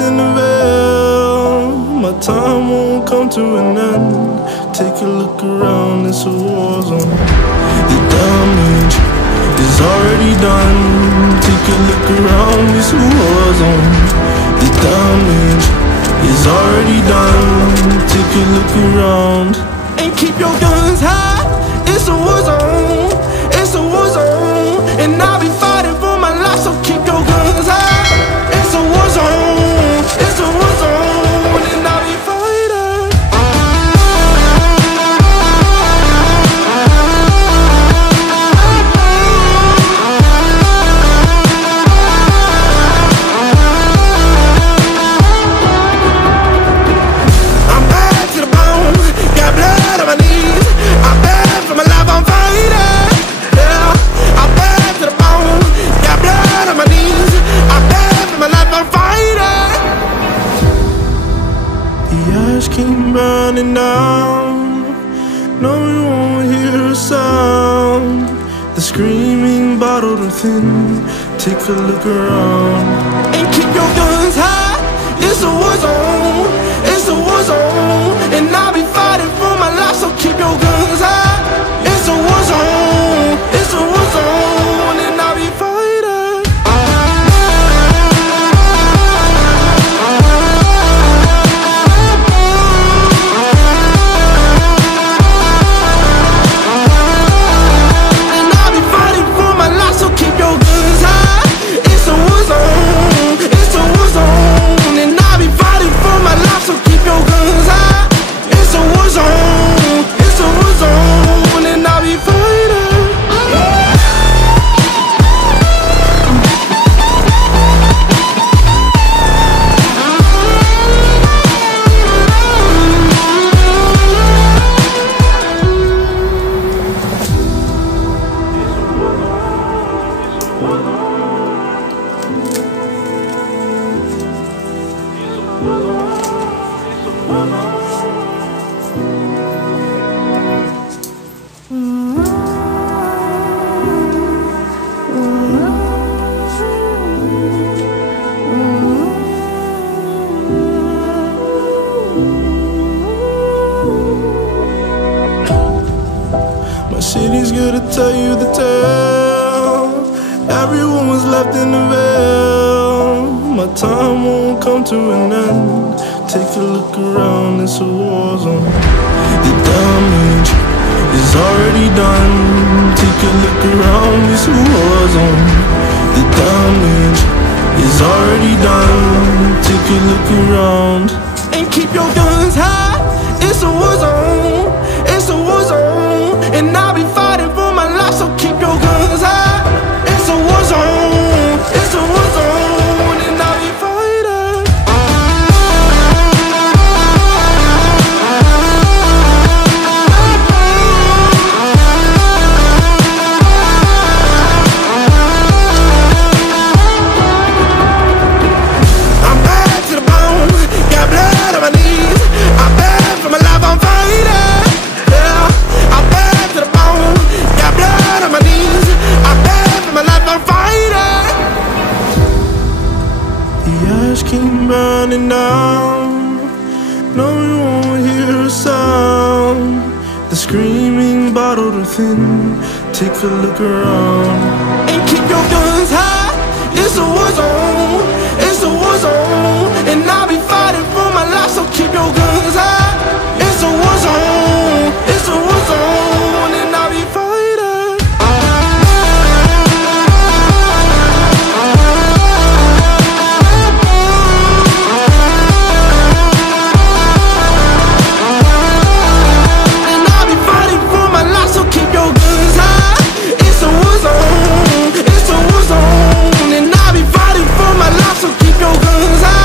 left in the veil. My time won't come to an end. Take a look around, it's a war zone. The damage is already done. Take a look around, it's a war zone. The damage is already done. Take a look around and keep your guns high. It's a war zone. It's a war zone, and I'll be fighting for my life. So keep your guns high. It's a war zone. It's a war zone, and I'll be fighting. Keep burning down. No, you won't hear a sound. The screaming bottled within. Take a look around and keep your guns high. It's a war zone. It's a war zone, and I'll be fighting for my life. So keep your guns high. It's a war zone. It's a war zone, and I'll be fighting. City's gonna tell you the tale. Everyone was left in the veil. My time won't come to an end. Take a look around, it's a war zone. The damage is already done. Take a look around, it's a war zone. The damage is already done. Take a look around and keep your guns high. It's a war zone. It's a war zone, and I'll be fighting for my life. So keep your guns high. It's a war zone. It's a war zone, and I'll be fighting. I'm bad to the bone. Got blood on my knees. I'm bad for my life. I'm fighting. Keep burning down. No, you won't hear a sound. The screaming bottled within. Take a look around and keep your guns high. It's a war zone. It's a war zone, and I'll be fighting for my life. So keep your guns high. It's a war zone. It's a war zone, and I'll be fighting. So keep your guns out.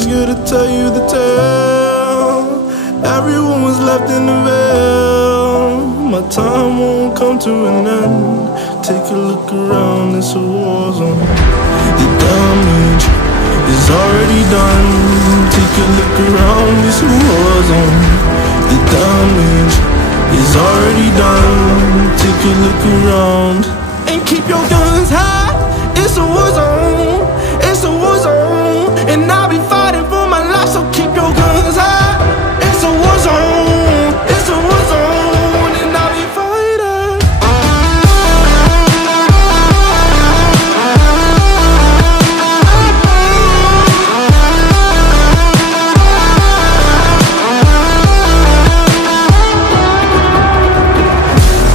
city's gonna tell you the tale. Everyone was left in the veil. My time won't come to an end. Take a look around, it's a war zone. The damage is already done. Take a look around, it's a war zone. The damage is already done. Take a look around and keep your guns high. It's a war zone. It's a war zone, and I'll be fighting for my life. So keep your guns high. It's a war zone. It's a war zone, and I'll be fighting.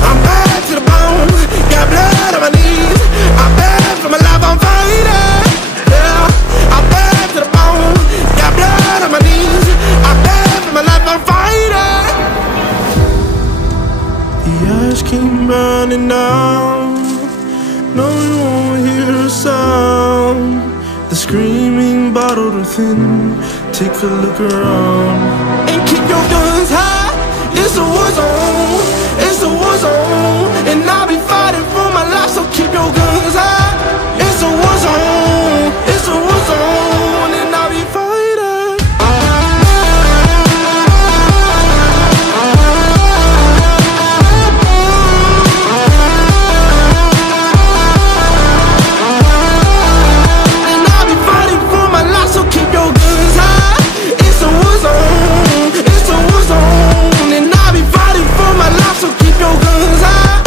I'm bad to the bone. Got blood on my knees. I'm bad for my life. I'm fighting. Yeah, I'm bad to the bone. Got blood on my knees. I'm bad for my life. I'm fighting. The ash keep burning down. No one won't hear a sound. The screaming bottled within. Take a look around and keep your guns high. It's a war zone. It's a war zone, and I'll be fighting for my life. So keep your guns high. It's a war zone. It's a war zone, and I'll be fighting. And I'll be fighting for my life. So keep your guns high. It's a war zone. It's a war zone, and I'll be fighting for my life. So keep your guns high.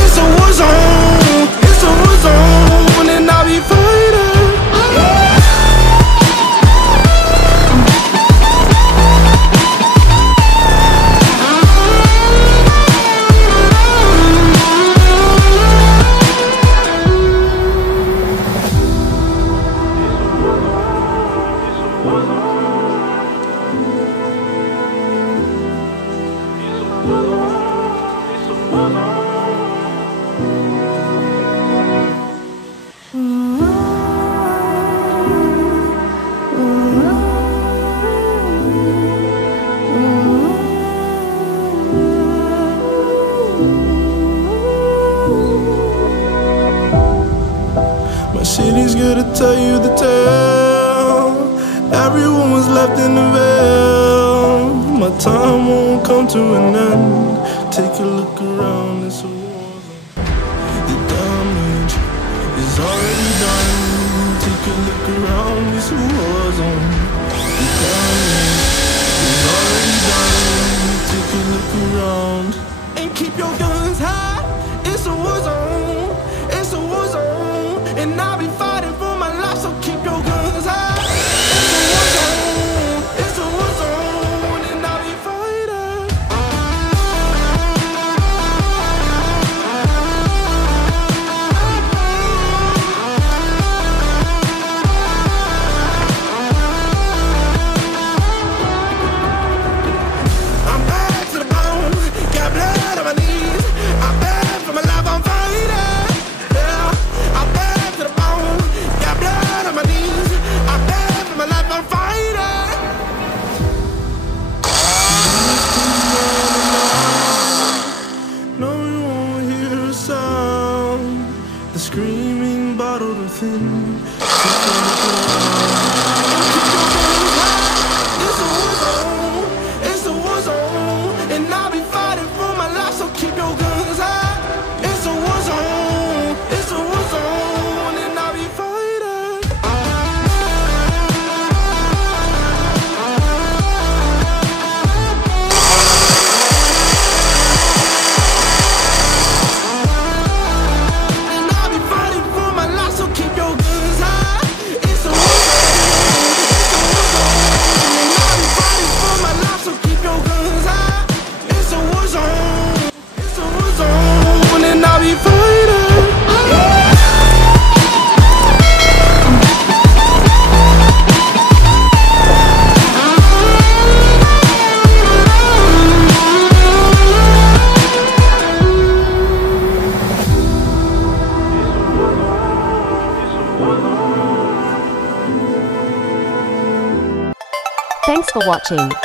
It's a war zone. It's a war zone, and I'll be fighting. My city's gonna tell you the tale. Everyone was left in the veil. My time won't come to an end. Take a look around, it's a war zone. The damage is already done. Take a look around, it's a war zone. The damage is already done. Take a look around and keep your guns high. It's a war zone. It's a war zone, and I'll be fighting for my life. So keep your guns high. It's a war zone. It's a war zone, and I'll be fighting. I'm bad to the bone. Got blood on my knees. I'm bad for my life. I'm fighting. Yeah, I'm bad to the bone. Got blood on my knees. I'm bad for my life. I'm fighting. No one won't hear a sound. The screaming bottled within. It's a war zone. It's a war zone, and I'll be fighting for my life. So keep your guns high. It's a war zone. It's a war zone, and I'll be fighting. And I'll be fighting for my life. So keep your guns high. It's a war zone. watching.